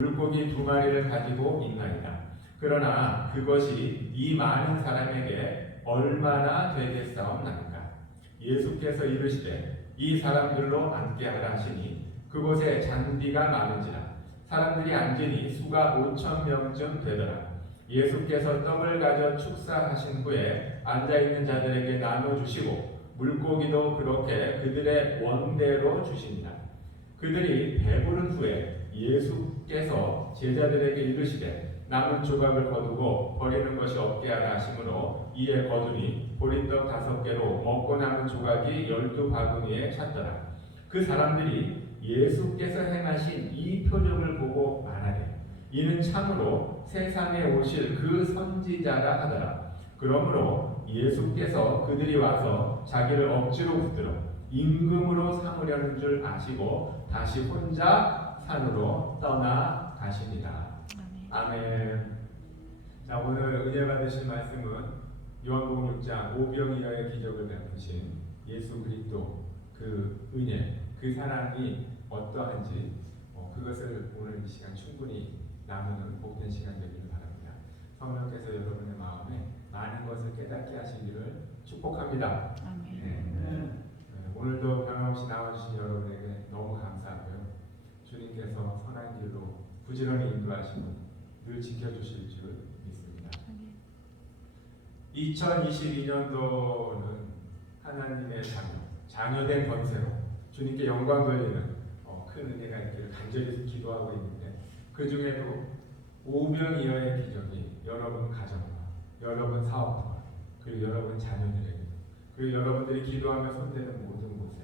물고기 2마리를 가지고 있나이다. 그러나 그것이 이 많은 사람에게 얼마나 되겠사옵나이까. 예수께서 이르시되 이 사람들로 앉게 하라 하시니 그곳에 잔디가 많은지라 사람들이 앉으니 수가 5,000명쯤 되더라. 예수께서 떡을 가져 축사하신 후에 앉아있는 자들에게 나눠주시고 물고기도 그렇게 그들의 원대로 주시니라. 그들이 배부른 후에 예수께서 제자들에게 이르시되 남은 조각을 거두고 버리는 것이 없게 하라 하시므로 이에 거두니 보리떡 5개로 먹고 남은 조각이 12바구니에 찼더라. 그 사람들이 예수께서 행하신 이 표적을 보고 말하되 이는 참으로 세상에 오실 그 선지자라 하더라. 그러므로 예수께서 그들이 와서 자기를 억지로 붙들어 임금으로 삼으려는 줄 아시고 다시 혼자 산으로 떠나가십니다. 아멘. 자, 오늘 은혜 받으실 말씀은 요한복음 6장 오병이어의 기적을 베푸신 예수 그리스도 그 은혜, 그 사랑이 어떠한지 그것을 오늘 이 시간 충분히 나누는 복된 시간 되기를 바랍니다. 성령께서 여러분의 마음에 많은 것을 깨닫게 하시기를 축복합니다. 아멘. 네. 오늘도 변함없이 나와주신 여러분에게 너무 감사하고요. 주님께서 선한 길로 부지런히 인도하시고 늘 지켜주실 줄 믿습니다. 2022년도는 하나님의 자녀된 권세로 주님께 영광 돌리는 큰 은혜가 있기를 간절히 기도하고 있는데, 그 중에도 오병이어의 기적이 여러분 가정과 여러분 사업과 그리고 여러분 자녀들에게 그리고 여러분들이 기도하며 손대는 모든 곳에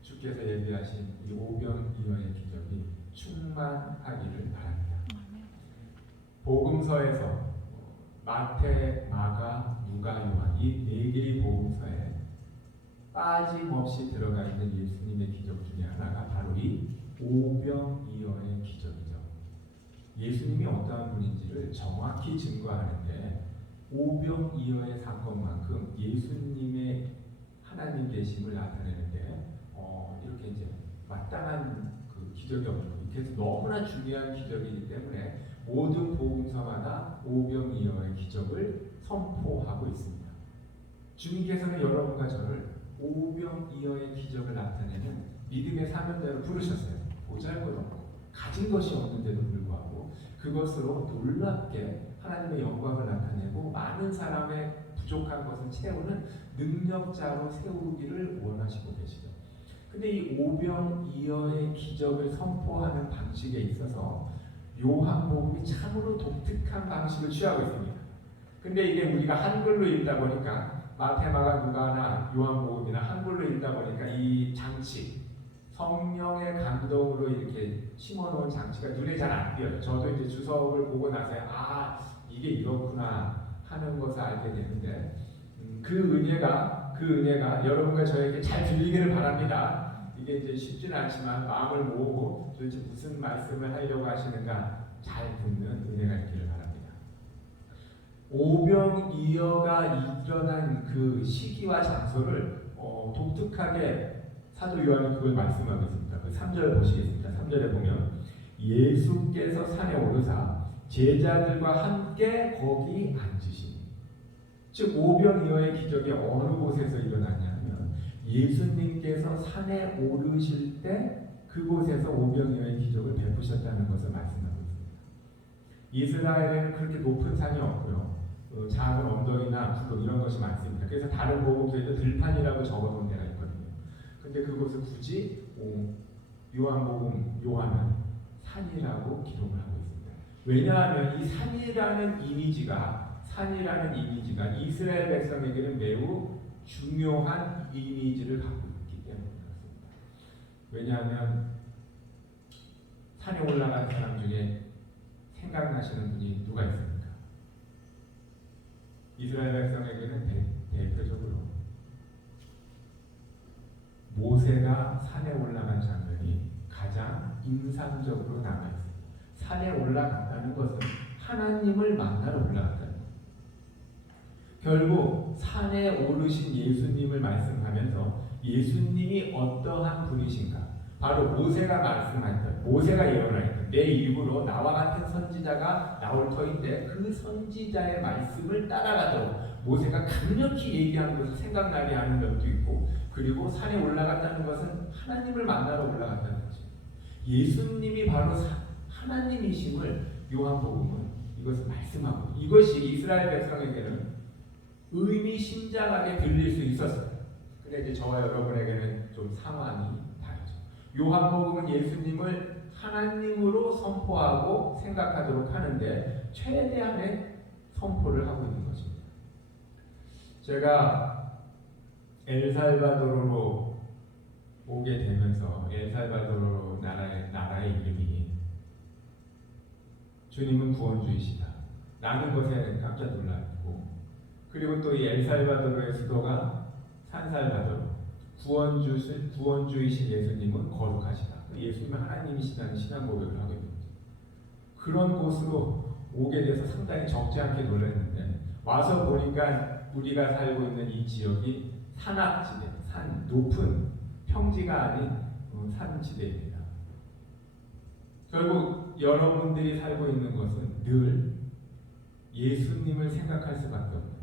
주께서 예비하신 이 오병이어의 기적이 충만하기를 바랍니다. 복음서에서 마태, 마가, 누가, 요한 이 4개의 복음서에 빠짐없이 들어가 있는 예수님의 기적 중에 하나가 바로 이 오병이어의 기적이죠. 예수님이 어떠한 분인지를 정확히 증거하는데 오병이어의 사건만큼 예수님의 하나님 계심을 나타내는데 이렇게 이제 마땅한 그 기적이 없는 거예요. 그래서 너무나 중요한 기적이기 때문에 모든 복음서마다 오병이어의 기적을 선포하고 있습니다. 주님께서는 여러분과 저를 오병이어의 기적을 나타내는 믿음의 사명자로 부르셨어요. 보잘것없고 가진 것이 없는데도 불구하고 그것으로 놀랍게 하나님의 영광을 나타내고 많은 사람의 부족한 것을 채우는 능력자로 세우기를 원하시고 계시죠. 근데 이 오병이어의 기적을 선포하는 방식에 있어서 요한복음이 참으로 독특한 방식을 취하고 있습니다. 근데 이게 우리가 한글로 읽다 보니까 마태, 마가, 누가나 요한복음이나 한글로 읽다 보니까 이 장치, 성령의 감동으로 이렇게 심어놓은 장치가 눈에 잘 안 띄어요. 저도 이제 주석을 보고 나서야 이게 이렇구나 하는 것을 알게 되는데 그 은혜가 여러분과 저에게 잘 들리기를 바랍니다. 이게 이제 쉽지는 않지만 마음을 모으고 도대체 무슨 말씀을 하려고 하시는가 잘 듣는 은혜가 있기를 바랍니다. 오병이어가 일어난 그 시기와 장소를 독특하게 사도 요한이 그걸 말씀하고 있습니다. 그 3절 보시겠습니다. 3절에 보면 예수께서 산에 오르사 제자들과 함께 거기 앉으시니, 즉 오병이어의 기적이 어느 곳에서 일어났냐면 예수님께서 산에 오르실 때 그곳에서 오병이어의 기적을 베푸셨다는 것을 말씀하고 있습니다. 이스라엘에는 그렇게 높은 산이 없고요. 작은 언덕이나 구름 이런 것이 많습니다. 그래서 다른 복음서에도 들판이라고 적어놓은 데가 있거든요. 근데 그것을 굳이 요한복음 요한은 산이라고 기록을 하고 있습니다. 왜냐하면 이 산이라는 이미지가 이스라엘 백성에게는 매우 중요한 이미지를 갖고 있기 때문에 그렇습니다. 왜냐하면 산에 올라간 사람 중에 생각나시는 분이 누가 있습니까? 이스라엘 백성에게는 대표적으로 모세가 산에 올라간 장면이 가장 인상적으로 남아있습니다. 산에 올라갔다는 것은 하나님을 만나러 올라갔다는 것. 결국 산에 오르신 예수님을 말씀하면서 예수님이 어떠한 분이신가, 바로 모세가 말씀했던, 모세가 예언했던 내 입으로 나와 같은 선지자가 나올 터인데 그 선지자의 말씀을 따라가도록 모세가 강력히 얘기한 것을 생각나게 하는 면도 있고, 그리고 산에 올라갔다는 것은 하나님을 만나러 올라갔다는 거죠. 예수님이 바로 하나님이심을 요한복음은 이것을 말씀하고, 이것이 이스라엘 백성에게는 의미심장하게 들릴 수 있었어요. 근데 이제 저와 여러분에게는 좀 상황이 다르죠. 요한복음은 예수님을 하나님으로 선포하고 생각하도록 하는데 최대한의 선포를 하고 있는 것입니다. 제가 엘살바도르로 오게 되면서 엘살바도르 나라의 이름이 주님은 구원주이시다 라는 것에 깜짝 놀랐고, 그리고 또 이 엘살바도르의 수도가 산살바도르, 구원주이신 예수님은 거룩하시다, 예수님은 하나님이시다는 신앙 고백을 하게 됩니다. 그런 곳으로 오게 돼서 상당히 적지 않게 놀랐는데, 와서 보니까 우리가 살고 있는 이 지역이 산악지대, 높은 평지가 아닌 산지대입니다. 결국 여러분들이 살고 있는 것은 늘 예수님을 생각할 수밖에 없는,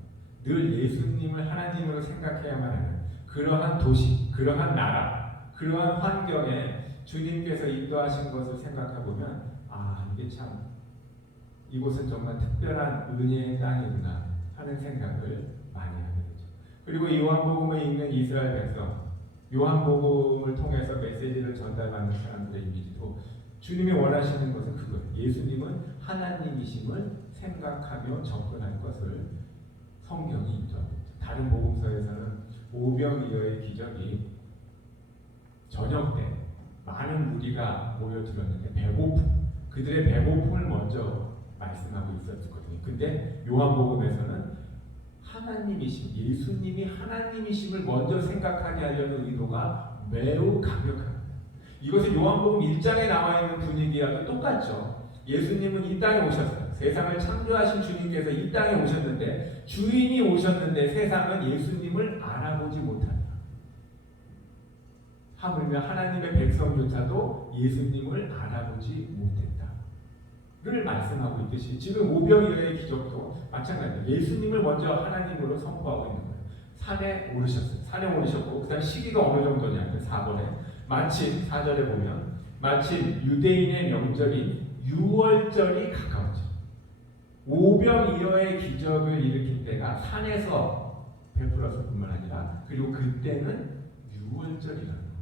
늘 예수님을 하나님으로 생각해야만 하는 그러한 도시, 그러한 나라, 그러한 환경에 주님께서 인도하신 것을 생각해보면, 이게 참, 이곳은 정말 특별한 은혜의 땅이구나 하는 생각을 많이 하게 되죠. 그리고 요한복음을 읽는 이스라엘 백성, 요한복음을 통해서 메시지를 전달받는 사람들의 이미지도 주님이 원하시는 것은 그거예요. 예수님은 하나님이심을 생각하며 접근할 것을 성경이 인도하고 있죠. 다른 복음서에서는 오병이어의 기적이 저녁 때 많은 무리가 모여들었는데 그들의 배고픔을 먼저 말씀하고 있었거든요. 근데 요한복음에서는 하나님이심, 예수님이 하나님이심을 먼저 생각하게 하려는 의도가 매우 강력합니다. 이것은 요한복음 1장에 나와 있는 분위기와도 똑같죠. 예수님은 이 땅에 오셨어요. 세상을 창조하신 주님께서 이 땅에 오셨는데, 주인이 오셨는데 세상은 예수님을 알아보지 못한다. 하물며 하나님의 백성조차도 예수님을 알아보지 못했다를 말씀하고 있듯이, 지금 오병이어의 기적도 마찬가지예요. 예수님을 먼저 하나님으로 선포하고 있는 거예요. 산에 오르셨어요. 산에 오르셨고, 그 다음 시기가 어느 정도냐면 4번에 마침 4절에 보면 마침 유대인의 명절인 유월절이 가까웠죠. 오병이어의 기적을 일으킨 때가 산에서 베풀었을 뿐만 아니라, 그리고 그때는 유월절이라는 거예요.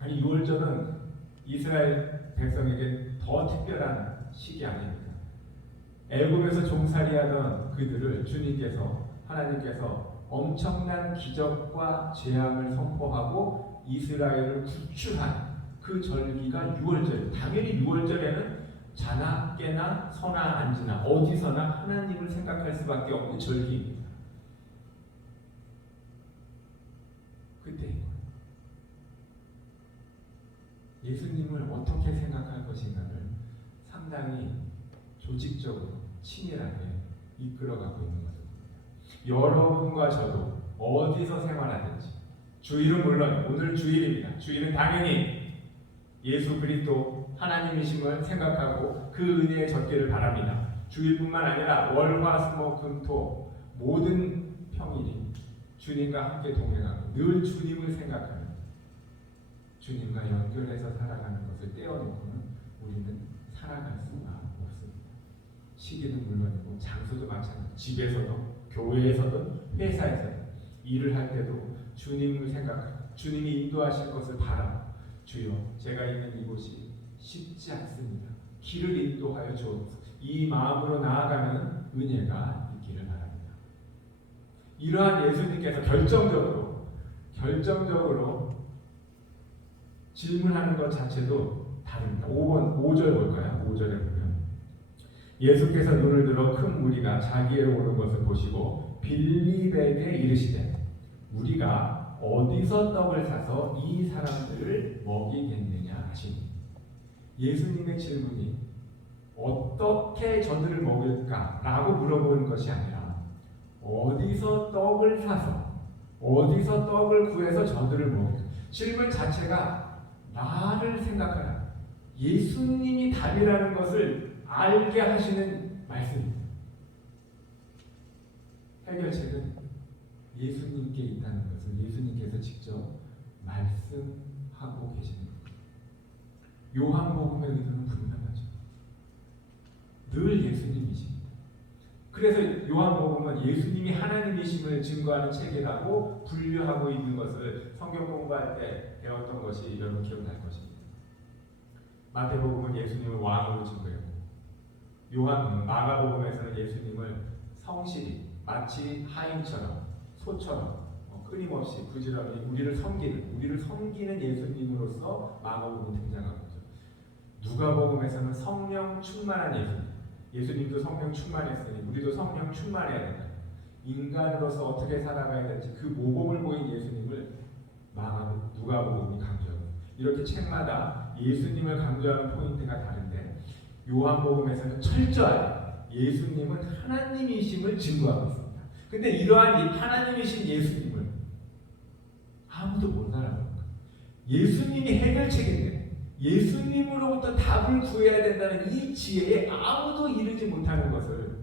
아니, 유월절은 이스라엘 백성에게 더 특별한 시기 아닙니까? 애굽에서 종살이하던 그들을 주님께서, 하나님께서 엄청난 기적과 재앙을 선포하고 이스라엘을 구출한 그 절기가 유월절이에요. 당연히 유월절에는 자나 깨나 서나 앉으나 어디서나 하나님을 생각할 수밖에 없는 절기입니다. 그때 예수님을 어떻게 생각할 것인가를 상당히 조직적으로 친밀하게 이끌어가고 있는 것입니다. 여러분과 저도 어디서 생활하든지, 주일은 물론 오늘 주일입니다. 주일은 당연히 예수 그리스도 하나님이심을 생각하고 그 은혜에 젖기를 바랍니다. 주일뿐만 아니라 월, 화, 수, 목, 금, 토 모든 평일이 주님과 함께 동행하고 늘 주님을 생각하는, 주님과 연결해서 살아가는 것을 떼어놓고는 우리는 살아갈 수가 없습니다. 시기는 물론이고 장소도 마찬가지, 집에서도 교회에서든 회사에서든 일을 할 때도 주님을 생각하고 주님이 인도하실 것을 바라고, 주여 제가 있는 이곳이 쉽지 않습니다. 길을 인도하여 주옵소서. 이 마음으로 나아가는 은혜가 있기를 바랍니다. 이러한 예수님께서 결정적으로 질문하는 것 자체도 다릅니다. 5절 볼까요? 5절에 보면 예수께서 눈을 들어 큰 무리가 자기에로 오는 것을 보시고 빌립에게 이르시되 우리가 어디서 떡을 사서 이 사람들을 먹이겠느냐 하시니, 예수님의 질문이 어떻게 저들을 먹일까라고 물어보는 것이 아니라 어디서 떡을 사서, 어디서 떡을 구해서 저들을 먹일까. 질문 자체가 나를 생각하라. 예수님이 답이라는 것을 알게 하시는 말씀입니다. 해결책은 예수님께 있다는 것을 예수님께서 직접 말씀하고 계시는 겁니다. 요한복음의 의도는 분명하죠. 늘 예수님이십니다. 그래서 요한복음은 예수님이 하나님이심을 증거하는 책이라고 분류하고 있는 것을 성경 공부할 때 배웠던 것이 여러분 기억날 것입니다. 마태복음은 예수님을 왕으로 증거했고, 마가복음에서는 예수님을 성실히 마치 하인처럼 소처럼 끊임없이 부지런히 우리를 섬기는 예수님으로서 마가복음이 등장하고 있죠. 누가복음에서는 성령 충만한 예수님도 성령 충만했으니 우리도 성령 충만해야 된다. 인간으로서 어떻게 살아가야 될지 그 모범을 보인 예수님을 누가복음이 강조하고, 이렇게 책마다 예수님을 강조하는 포인트가 다른데, 요한복음에서는 철저하게 예수님은 하나님이심을 증거하고 있습니다. 근데 이러한 이 하나님이신 예수님을 아무도 못 알아봅니다. 예수님이 해결책인데 예수님으로부터 답을 구해야 된다는 이 지혜에 아무도 이르지 못하는 것을,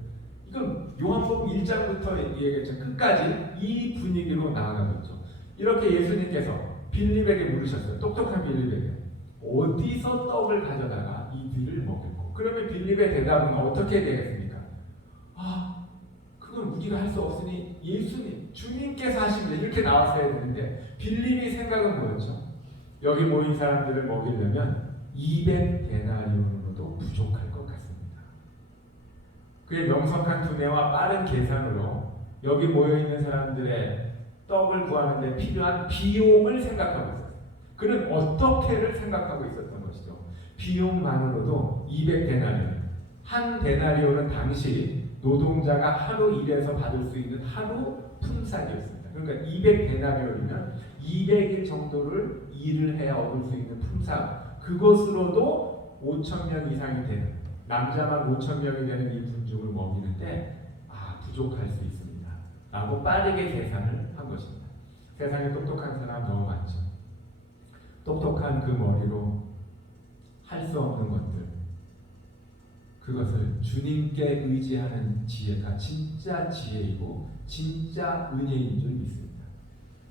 이건 요한복음 1장부터 얘기했죠. 끝까지 이 분위기로 나아가고 있죠. 이렇게 예수님께서 빌립에게 물으셨어요. 똑똑한 빌립에게 어디서 떡을 가져다가 이들을 먹일고. 그러면 빌립의 대답은 어떻게 되겠습니까? 그건 우리가 할 수 없으니 예수님, 주님께서 하십니다. 이렇게 나왔어야 되는데 빌립의 생각은 뭐였죠? 여기 모인 사람들을 먹이려면 200데나리온으로도 부족할 것 같습니다. 그의 명석한 두뇌와 빠른 계산으로 여기 모여있는 사람들의 떡을 구하는 데 필요한 비용을 생각하고 있었어요. 그는 어떻게를 생각하고 있었던 것이죠. 비용만으로도 200데나리온. 한 데나리온은 당시 노동자가 하루 일해서 받을 수 있는 하루 품삯이었습니다. 그러니까 200데나리온이면 200일 정도를 일을 해야 얻을 수 있는 품삯. 그것으로도 5,000명 이상이 되는, 남자만 5,000명이 되는 이 군중을 먹이는데 부족할 수 있습니다. 라고 빠르게 계산을 한 것입니다. 세상에 똑똑한 사람 너무 많죠. 똑똑한 그 머리로 할 수 없는 것들, 그것을 주님께 의지하는 지혜가 진짜 지혜이고 진짜 은혜인 줄 믿습니다.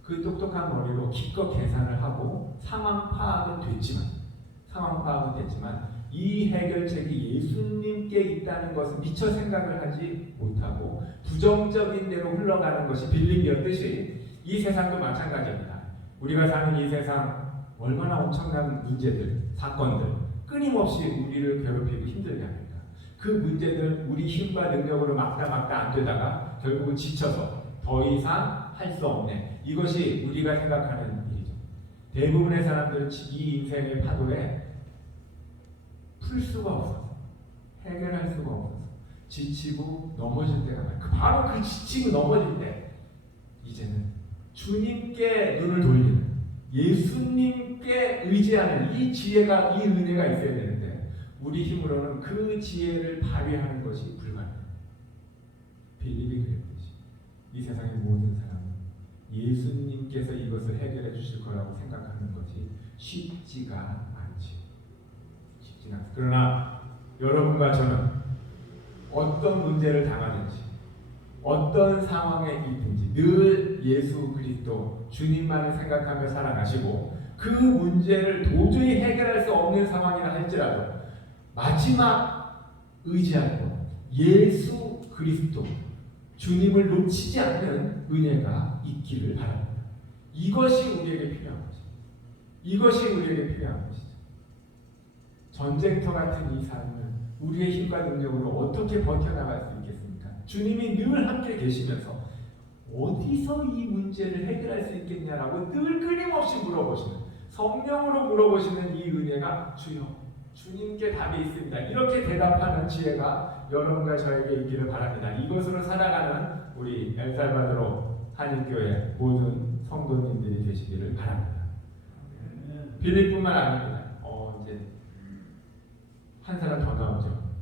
그 똑똑한 머리로 기껏 계산을 하고 상황 파악은 됐지만 이 해결책이 예수님께 있다는 것을 미처 생각을 하지 못하고 부정적인 대로 흘러가는 것이 빌립이었듯이 이 세상도 마찬가지입니다. 우리가 사는 이 세상 얼마나 엄청난 문제들, 사건들 끊임없이 우리를 괴롭히고 힘들게 합니다. 그 문제들 우리 힘과 능력으로 막다 안 되다가 결국은 지쳐서 더 이상 할 수 없네. 이것이 우리가 생각하는 일이죠. 대부분의 사람들은 이 인생의 파도에 풀 수가 없어서, 해결할 수가 없어서 지치고 넘어질 때가 많아요. 바로 그 지치고 넘어질 때 이제는 주님께 눈을 돌리는, 예수님께 의지하는 이 지혜가, 이 은혜가 있어야 되는데 우리 힘으로는 그 지혜를 발휘하는 것이 불가능합니다. 빌립이 그랬듯이 이 세상의 모든 사람은 예수님께서 이것을 해결해 주실 거라고 생각하는 것이 쉽지가 않지. 그러나 여러분과 저는 어떤 문제를 당하든지 어떤 상황에 있든지 늘 예수 그리스도 주님만을 생각하며 살아가시고, 그 문제를 도저히 해결할 수 없는 상황이라 할지라도 마지막 의지할 것, 예수 그리스도 주님을 놓치지 않는 은혜가 있기를 바랍니다. 이것이 우리에게 필요한 것이죠. 전쟁터 같은 이 삶을 우리의 힘과 능력으로 어떻게 버텨나갈 수 있겠습니까? 주님이 늘 함께 계시면서 어디서 이 문제를 해결할 수 있겠냐라고 늘 끊임없이 물어보시는, 성령으로 물어보시는 이 은혜가 주여, 주님께 답이 있습니다. 이렇게 대답하는 지혜가 여러분과 저에게 있기를 바랍니다. 이것으로 살아가는 우리 엘살바도르 한인교회 모든 성도님들이 되시기를 바랍니다. 빌립뿐만 아닙니다. 이제 한 사람 더 나오죠.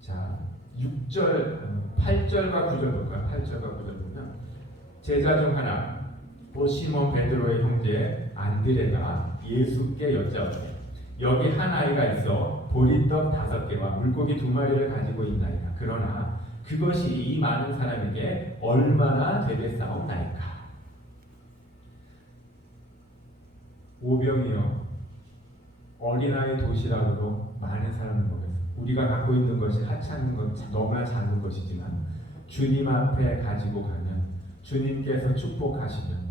자, 8절과 9절 볼까요? 8절과 9절 보면 제자 중 하나 또 시몬 베드로의 형제 안드레가 예수께 여짜오되 여기 한 아이가 있어 보리떡 5개와 물고기 2마리를 가지고 있나이다. 그러나 그것이 이 많은 사람에게 얼마나 되겠사옵나이까. 오병이어 어린아이 도시락으로 많은 사람을 먹였어. 우리가 갖고 있는 것이 하찮은 것, 너무나 작은 것이지만 주님 앞에 가지고 가면 주님께서 축복하시면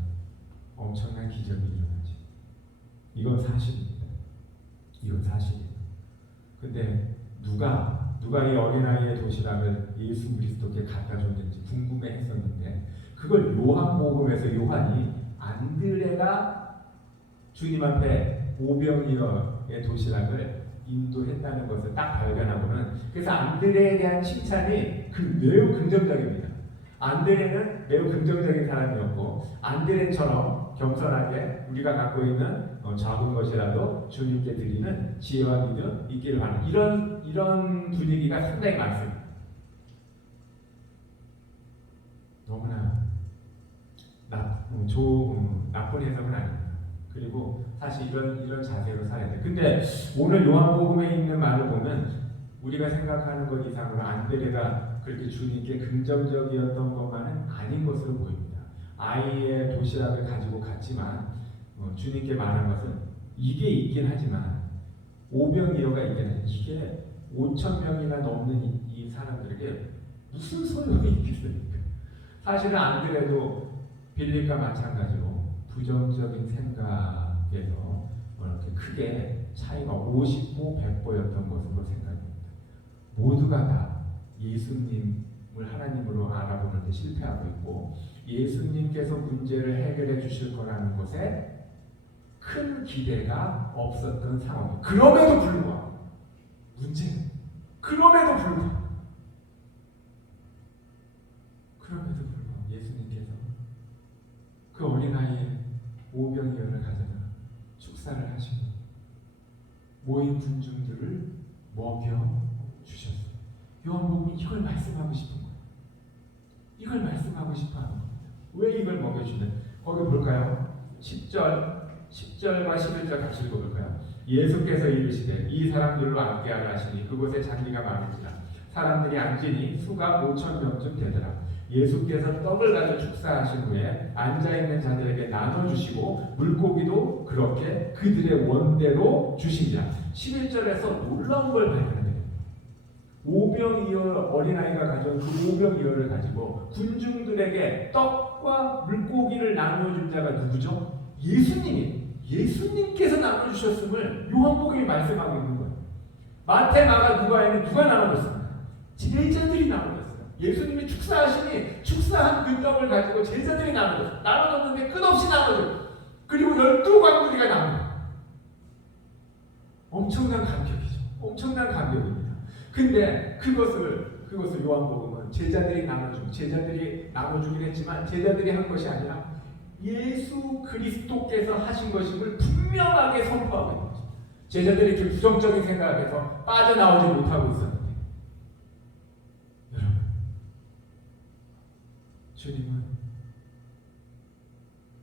엄청난 기적이 일어나죠. 이건 사실입니다. 이건 사실이에요. 근데 누가 이 어린아이의 도시락을 예수 그리스도께 갖다 줬는지 궁금해했었는데 그걸 요한복음에서 요한이 안드레가 주님 앞에 오병이어의 도시락을 인도했다는 것을 딱 발견하고는 그래서 안드레에 대한 칭찬이 매우 긍정적입니다. 안드레는 매우 긍정적인 사람이었고 안드레처럼 겸손하게 우리가 갖고 있는 작은 것이라도 주님께 드리는 지혜와 믿음 있기를 바라는 이런 분위기가 상당히 많습니다. 너무나 나쁜 해석은 아닙니다. 그리고 사실 이런 자세로 살아야 돼. 근데 오늘 요한복음에 있는 말을 보면 우리가 생각하는 것 이상으로 안드레가 그렇게 주님께 긍정적이었던 것만은 아닌 것으로 보입니다. 아이의 도시락을 가지고 갔지만 주님께 말한 것은 이게 있긴 하지만 오병이어가 있긴 하지만 이게 5,000명이나 넘는 이 사람들에게 무슨 소용이 있겠습니까? 사실은 안드레도 빌립과 마찬가지로 부정적인 생각에서 이렇게 크게 차이가 50보 100보였던 것으로 생각합니다. 모두가 다 예수님을 하나님으로 알아보는 데 실패하고 있고 예수님께서 문제를 해결해 주실 거라는 것에 큰 기대가 없었던 상황. 그럼에도 불구하고 예수님께서 그 어린아이의 오병이어를 가져다 축사를 하시고 모인 군중들을 먹여 주셨어요. 요한복음이 이걸 말씀하고 싶은 거예요. 이걸 말씀하고 싶어 하는 겁니다. 왜 이걸 먹여주냐? 거기 볼까요? 10절과 11절 같이 읽어볼까요? 예수께서 이르시되 이 사람들로 함께하라 하시니 그곳에 잔디가 많은지라 사람들이 앉으니 수가 5,000명쯤 되더라. 예수께서 떡을 가져 축사하신 후에 앉아있는 자들에게 나눠주시고 물고기도 그렇게 그들의 원대로 주시니라. 11절에서 놀라운 걸 발견해요. 오병이어 어린아이가 가져온 그 오병이어를 가지고 군중들에게 떡과 물고기를 나눠준 자가 누구죠? 예수님께서 나눠주셨음을 요한복음이 말씀하고 있는 거예요. 마태, 마가, 누가에는 누가 나눠줬습니까? 제자들이 나눠줬어요. 예수님이 축사하시니 축사한 그 떡을 가지고 제자들이 나눠줬는데 끝없이 나눠줘요. 그리고 12광구리가 나눠요. 엄청난 감격입니다. 근데 그것을 요한복음은 제자들이 나눠주긴 했지만 제자들이 한 것이 아니라 예수 그리스도께서 하신 것임을 분명하게 선포하고 있는 거죠. 제자들이 이렇게 부정적인 생각에서 빠져나오지 못하고 있었는데 여러분, 주님은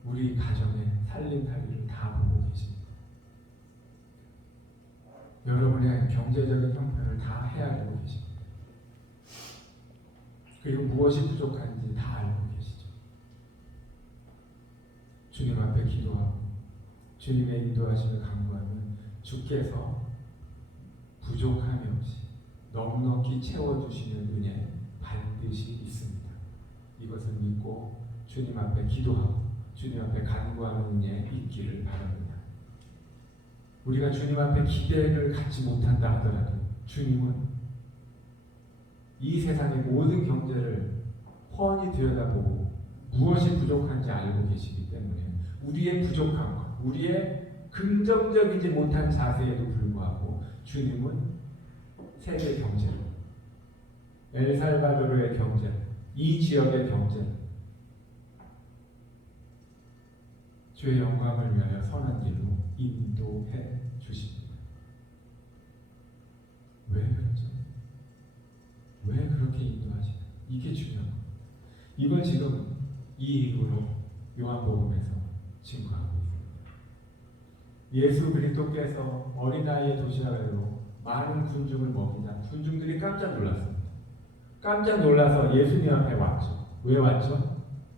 우리 가정의 살림살이를 다 보고 계십니다. 여러분의 경제적인 형편을 다 헤아리고 계십니다. 그리고 무엇이 부족한지 다 알고 계시죠. 주님 앞에 기도하고 주님의 인도하심을 간구하면 주께서 부족함이 없이 넉넉히 채워주시는 은혜 반드시 있습니다. 이것을 믿고 주님 앞에 기도하고 주님 앞에 간구하는 은혜 있기를 바랍니다. 우리가 주님 앞에 기대를 갖지 못한다 하더라도 주님은 이 세상의 모든 경제를 훤히 들여다보고 무엇이 부족한지 알고 계시기 때문에 우리의 부족함과 우리의 긍정적이지 못한 자세에도 불구하고 주님은 세계 경제로, 엘살바도르의 경제, 이 지역의 경제, 주의 영광을 위하여 선한 길로 인도해 주십니다. 왜 그러죠? 왜 그렇게 인도하시나? 이게 중요한 겁니다. 이걸 지금 이 이후로 요한복음에서 증거하고 있습니다. 예수 그리스도께서 어린아이의 도시락으로 많은 군중을 먹이자 군중들이 깜짝 놀랐습니다. 깜짝 놀라서 예수님 앞에 왔죠. 왜 왔죠?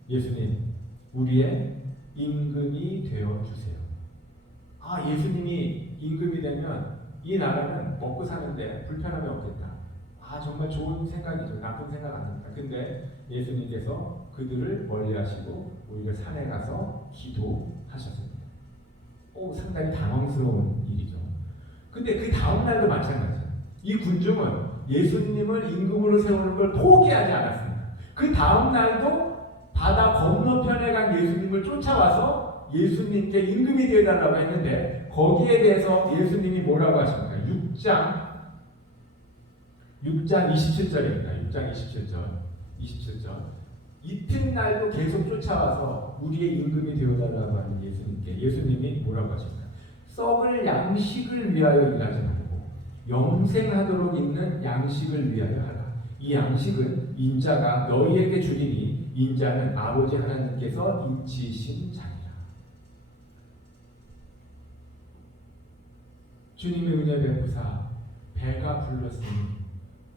예수님, 우리의 임금이 되어 주세요. 예수님이 임금이 되면 이 나라는 먹고 사는데 불편함이 없겠다. 정말 좋은 생각이죠. 나쁜 생각 아닙니다. 근데 예수님께서 그들을 멀리하시고 오히려 산에 가서 기도하셨습니다. 상당히 당황스러운 일이죠. 근데 그 다음 날도 마찬가지예요. 이 군중은 예수님을 임금으로 세우는 걸 포기하지 않았습니다. 그 다음 날도 바다 건너편에 간 예수님을 쫓아와서 예수님께 임금이 되어달라고 했는데 거기에 대해서 예수님이 뭐라고 하십니까? 6장 27절입니다. 6장 27절. 이튿날도 계속 쫓아와서 우리의 임금이 되어달라고 하는 예수님께 예수님이 뭐라고 하십니까? 썩을 양식을 위하여 일하지 말고 영생하도록 있는 양식을 위하여 하라. 이 양식은 인자가 너희에게 주리니 인자는 아버지 하나님께서 인치신 자니라. 주님의 은혜 베푸사 배가 불렀으니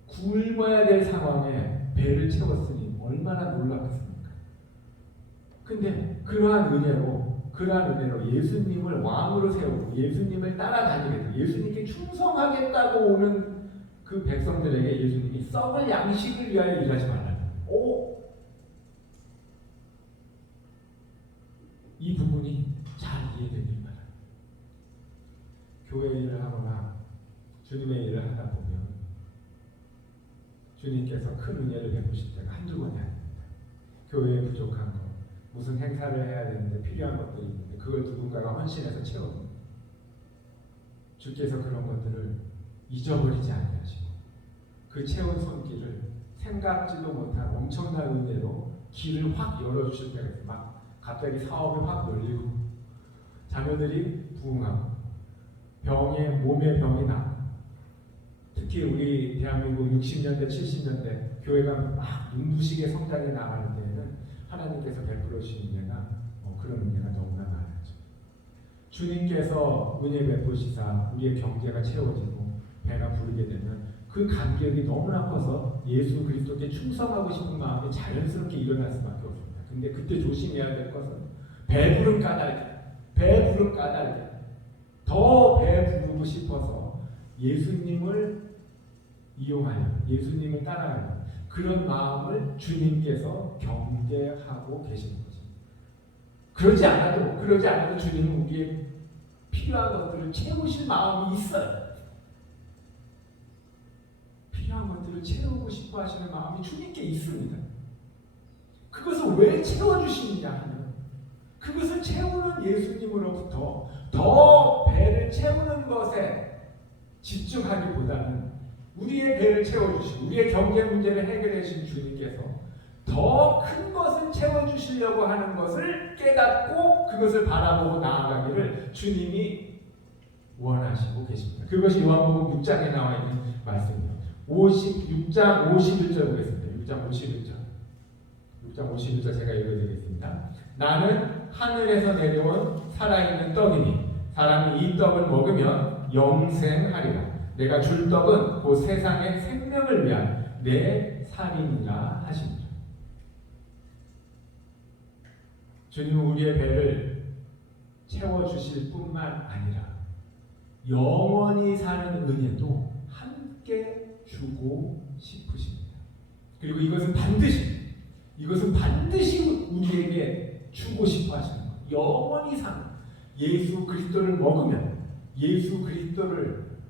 굶어야 될 상황에 배를 채웠으니 얼마나 놀랍겠습니까? 근데 그러한 은혜로 예수님을 왕으로 세우고 예수님을 따라다니겠다, 예수님께 충성하겠다고 오는 그 백성들에게 예수님이 썩을 양식을 위하여 일하지 말라. 이 부분이 잘 이해되길 바랍니다. 교회 일을 하거나 주님의 일을 하다 보면 주님께서 큰 은혜를 베푸실 때가 한두 번이 아닙니다. 교회에 부족한 것, 무슨 행사를 해야 되는데 필요한 것들이 있는데 그걸 누군가가 헌신해서 채워줍니다. 주께서 그런 것들을 잊어버리지 않으시고 그 채운 손길을 생각지도 못한 엄청난 은혜로 길을 확 열어주실 때가 있어요. 막 갑자기 사업이 확 열리고 자녀들이 부흥하고 몸에 병이 나. 특히 우리 대한민국 60년대, 70년대 교회가 막 눈부시게 성장해 나가는 데에는 하나님께서 베풀어 주신 은혜가 그런 은혜가 너무나 많았죠. 주님께서 은혜 베푸시사 우리의 경제가 채워지고 배가 부르게 되면 그 감격이 너무나 커서 예수 그리스도께 충성하고 싶은 마음이 자연스럽게 일어날 수밖에 없습니다. 근데 그때 조심해야 될 것은 배부른 까닭에 더 배부르고 싶어서 예수님을 이용하여 예수님을 따라하는 그런 마음을 주님께서 경계하고 계시는 거죠. 그러지 않아도 주님은 우리의 필요한 것들을 채우실 마음이 있어요. 필요한 것들을 채우고 싶어 하시는 마음이 주님께 있습니다. 그것을 왜 채워주시느냐 하면 그것을 채우는 예수님으로부터 더 배를 채우는 것에 집중하기보다는 우리의 배를 채워주시고 우리의 경제 문제를 해결해 주신 주님께서 더 큰 것을 채워주시려고 하는 것을 깨닫고 그것을 바라보고 나아가기를 주님이 원하시고 계십니다. 그것이 요한복음 6장에 나와 있는 말씀입니다. 6장 51절 보겠습니다. 6장 51절 제가 읽어드리겠습니다. 나는 하늘에서 내려온 살아있는 떡이니 사람이 이 떡을 먹으면 영생하리라. 내가 줄 떡은 그 세상의 생명을 위한 내 살이니라 하십니다. 주님은 우리의 배를 채워주실 뿐만 아니라 영원히 사는 은혜도 함께 주고 싶으십니다. 그리고 이것은 반드시 우리에게 주고 싶어 하시는 거예요. 영원히 사는 예수 그리스도를 먹으면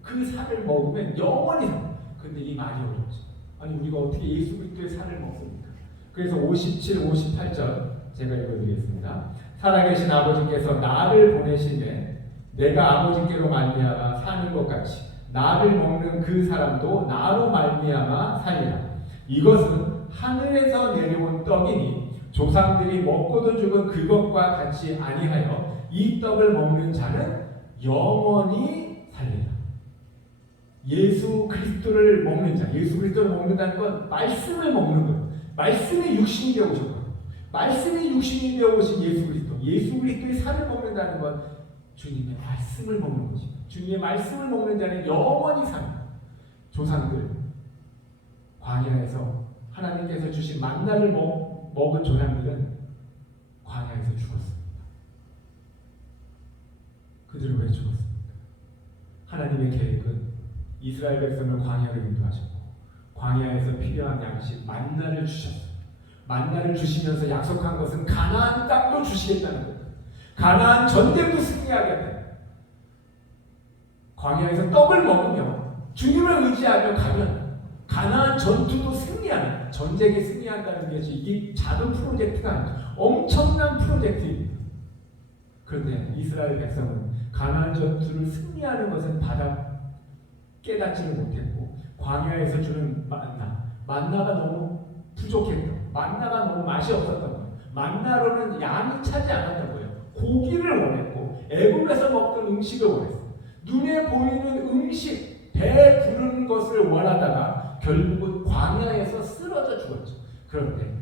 그 살을 먹으면 영원히 사는. 근데 이 말이 어렵죠. 아니 우리가 어떻게 예수 그리스도의 살을 먹습니까? 그래서 57, 58절 제가 읽어드리겠습니다. 살아계신 아버지께서 나를 보내시되 내가 아버지께로 말미암아 사는 것 같이 나를 먹는 그 사람도 나로 말미암아 살리라. 이것은 하늘에서 내려온 떡이니 조상들이 먹고도 죽은 그것과 같이 아니하여 이 떡을 먹는 자는 영원히 살리라. 예수 그리스도를 먹는 자, 예수 그리스도를 먹는다는 건 말씀을 먹는 거예요. 말씀이 육신이 되어 오셨거든요. 말씀이 육신이 되어 오신 예수 그리스도, 예수 그리스도의 살을 먹는다는 건 주님의 말씀을 먹는 것입니다. 주님의 말씀을 먹는 자는 영원히 삽니다. 조상들 광야에서 하나님께서 주신 만나를 먹은 조상들은 광야에서 죽었습니다. 그들은 왜 죽었습니까? 하나님의 계획은 이스라엘 백성을 광야로 인도하셨고 광야에서 필요한 양식 만나를 주셨어요. 만나를 주시면서 약속한 것은 가나안 땅도 주시겠다는 거예요. 가나안 전쟁도 승리하겠다. 광야에서 떡을 먹으며 주님을 의지하며 가면 가나안 전투도 승리하는, 전쟁에 승리한다는 것이 이게 작은 프로젝트가 아니고 엄청난 프로젝트입니다. 그런데 이스라엘 백성은 가나안 전투를 승리하는 것은 깨닫지를 못했고 광야에서 주는 만나가 너무 부족했던, 만나가 너무 맛이 없었던 거예요. 만나로는 양이 차지 않았던 거예요. 고기를 원했고 애굽에서 먹던 음식을 원했어요. 눈에 보이는 음식, 배 부르는 것을 원하다가 결국은 광야에서 쓰러져 죽었죠. 그런데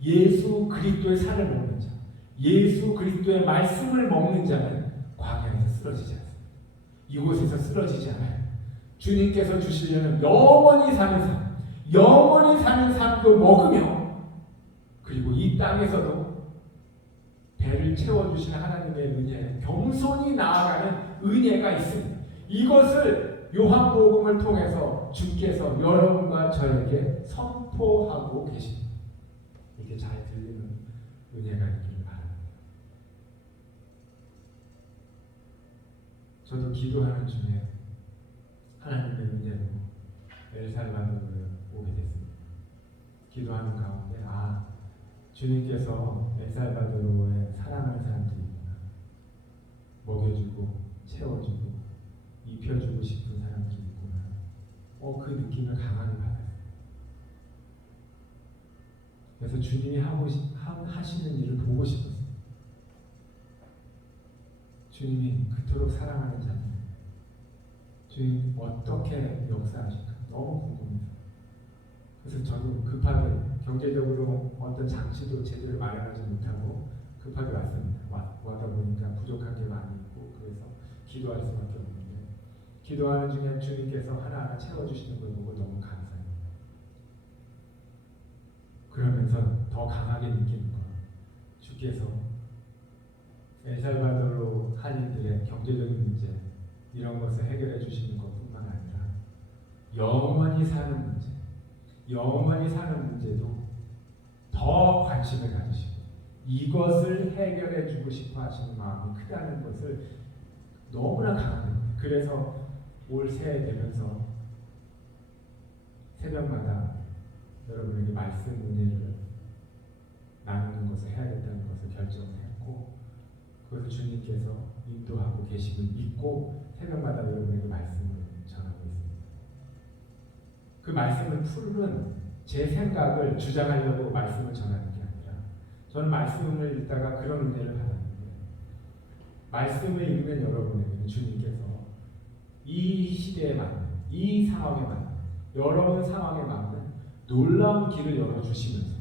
예수 그리스도의 살을 먹는 자, 예수 그리스도의 말씀을 먹는 자는 광야에서 쓰러지지 않습니다. 이곳에서 쓰러지지 않아요. 주님께서 주시려는 영원히 사는 삶, 영원히 사는 삶도 먹으며 그리고 이 땅에서도 배를 채워주시는 하나님의 은혜, 겸손히 나아가는 은혜가 있습니다. 이것을 요한복음을 통해서 주께서 여러분과 저에게 선포하고 계십니다. 이게 잘 들리는 은혜가 있기를 바랍니다. 저도 기도하는 중에 하나님의 은혜로 엘살바도르에 오게 됐습니다. 기도하는 가운데 주님께서 엘살바도르에 사랑하는 사람들이 있구나. 먹여주고 채워주고 입혀주고 싶은 사람들이 있구나. 그 느낌을 강하게 받았어요. 그래서 주님이 하시는 일을 보고 싶었어요. 주님이 그토록 사랑하는 자들, 주님 어떻게 역사하실까 너무 궁금해서. 그래서 저도 급하게 경제적으로 어떤 장치도 제대로 마련하지 못하고 급하게 왔습니다. 와다 보니까 부족한 게 많이 있고 그래서 기도할 수밖에 없는데 기도하는 중에 주님께서 하나하나 채워주시는 걸 보고 너무 감사해요. 그러면서 더 강하게 느끼는 거, 주께서 엘살바도르 한인들의 경제적인 문제 이런 것을 해결해 주시는 것뿐만 아니라 영원히 사는 문제, 영원히 사는 문제도 더 관심을 가지시고 이것을 해결해 주고 싶어 하시는 마음이 크다는 것을 너무나 강하게. 그래서 올 새해 되면서 새벽마다 여러분에게 말씀 은혜를 나누는 것을 해야겠다는 것을 결정했고 그것을 주님께서 인도하고 계심을 믿고 새벽마다 여러분에게 말씀을 전하고 있습니다. 그 말씀을 풀은 제 생각을 주장하려고 말씀을 전하는 게 아니라 저는 말씀을 읽다가 그런 은혜를 받았는데 말씀을 읽는 여러분에게는 주님께서 이 시대에 맞는, 이 상황에 맞는, 여러분 상황에 맞는 놀라운 길을 열어주시면서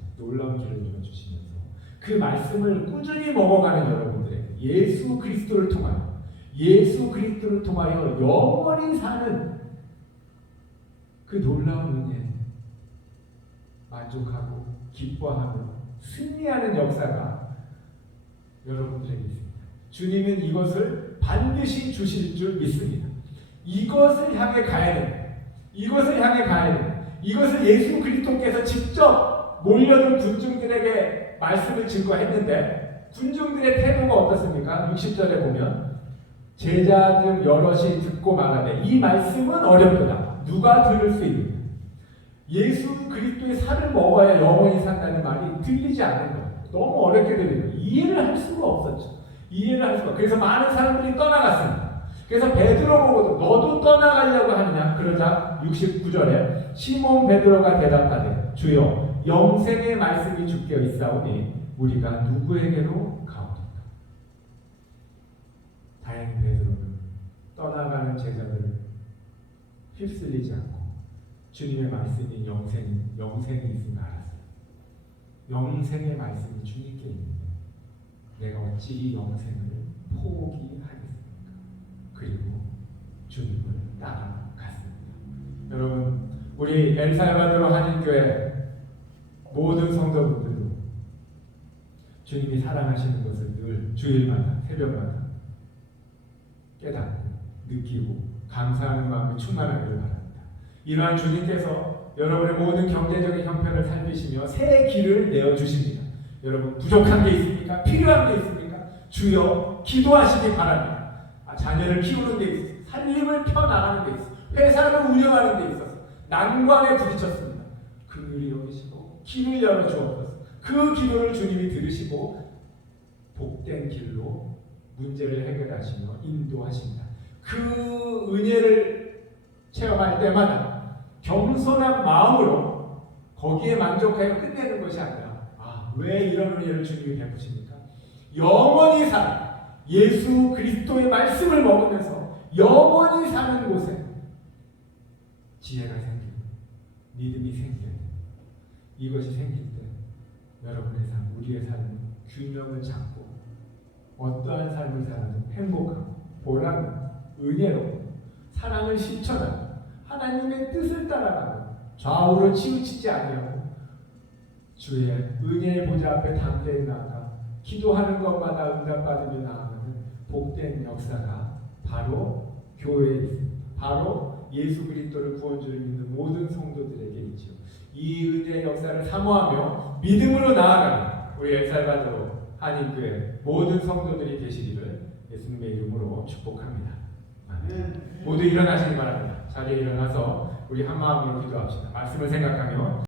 그 말씀을 꾸준히 먹어가는 여러분들에게 예수 그리스도를 통하여 영원히 사는 그 놀라운 은혜 만족하고 기뻐하며 승리하는 역사가 여러분들에게 있습니다. 주님은 이것을 반드시 주실 줄 믿습니다. 이것을 향해 가야 됩니다. 이것을 예수 그리스도께서 직접 몰려든 군중들에게 말씀을 증거했는데 군중들의 태도가 어떻습니까? 60절에 보면 제자 중 여럿이 듣고 말하되 이 말씀은 어렵도다. 누가 들을 수 있느냐? 예수 그리스도의 살을 먹어야 영원히 산다는 말이 들리지 않는 거예요. 너무 어렵게 들리는 거예요. 이해를 할 수가 없었죠. 그래서 많은 사람들이 떠나갔습니다. 그래서 베드로 보고도 너도 떠나가려고 하느냐? 그러자 69절에 시몬 베드로가 대답하되 주여 영생의 말씀이 주께 있사오니 우리가 누구에게로 가오리까? 다행히 베드로는 떠나가는 제자들을 휩쓸리지 않고 주님의 말씀이 영생이 있음을 알았어요. 영생의 말씀이 주님께 있는데 내가 어찌 이 영생을 포기하겠습니까? 그리고 주님을 따라갔습니다. 여러분, 우리 엘살바도르 한인교회 모든 성도분들도 주님이 사랑하시는 것을 늘 주일마다 새벽마다 깨닫고 느끼고 감사하는 마음이 충만하기를 바랍니다. 이러한 주님께서 여러분의 모든 경제적인 형편을 살피시며 새 길을 내어주십니다. 여러분, 부족한 게 있습니까? 필요한 게 있습니까? 주여 기도하시기 바랍니다. 자녀를 키우는 데 있어서, 살림을 펴나가는 데 있어서, 회사를 운영하는 데 있어서 난관에 부딪혔습니다. 긍휼히 여기시고 길을 열어주옵소서. 그 기도를 주님이 들으시고 복된 길로 문제를 해결하시며 인도하십니다. 그 은혜를 체험할 때마다 겸손한 마음으로 거기에 만족하여 끝내는 것이 아니라 왜 이런 은혜를 주님이 베푸십니까? 영원히 사는 예수 그리스도의 말씀을 먹으면서 영원히 사는 곳에 지혜가 생기고 믿음이 생겨요. 이것이 생길 때 여러분의 삶, 우리의 삶은 균형을 잡고 어떠한 삶을 살아도 행복하고 보람, 은혜로 사랑을 실천하고 하나님의 뜻을 따라가고 좌우로 치우치지 아니하고 주의 은혜의 보좌 앞에 담대히 나아가 기도하는 것마다 응답받으며 나아가는 복된 역사가 바로 교회에 있습니다. 바로 예수 그리스도를 구원주를 믿는 모든 성도들에게 있죠. 이 은혜의 역사를 사모하며 믿음으로 나아가는 우리 엘살바도르 한인교회 모든 성도들이 되시기를 예수님의 이름으로 축복합니다. 아멘. 모두 일어나시기 바랍니다. 자리에 일어나서 우리 한 마음으로 기도합시다. 말씀을 생각하며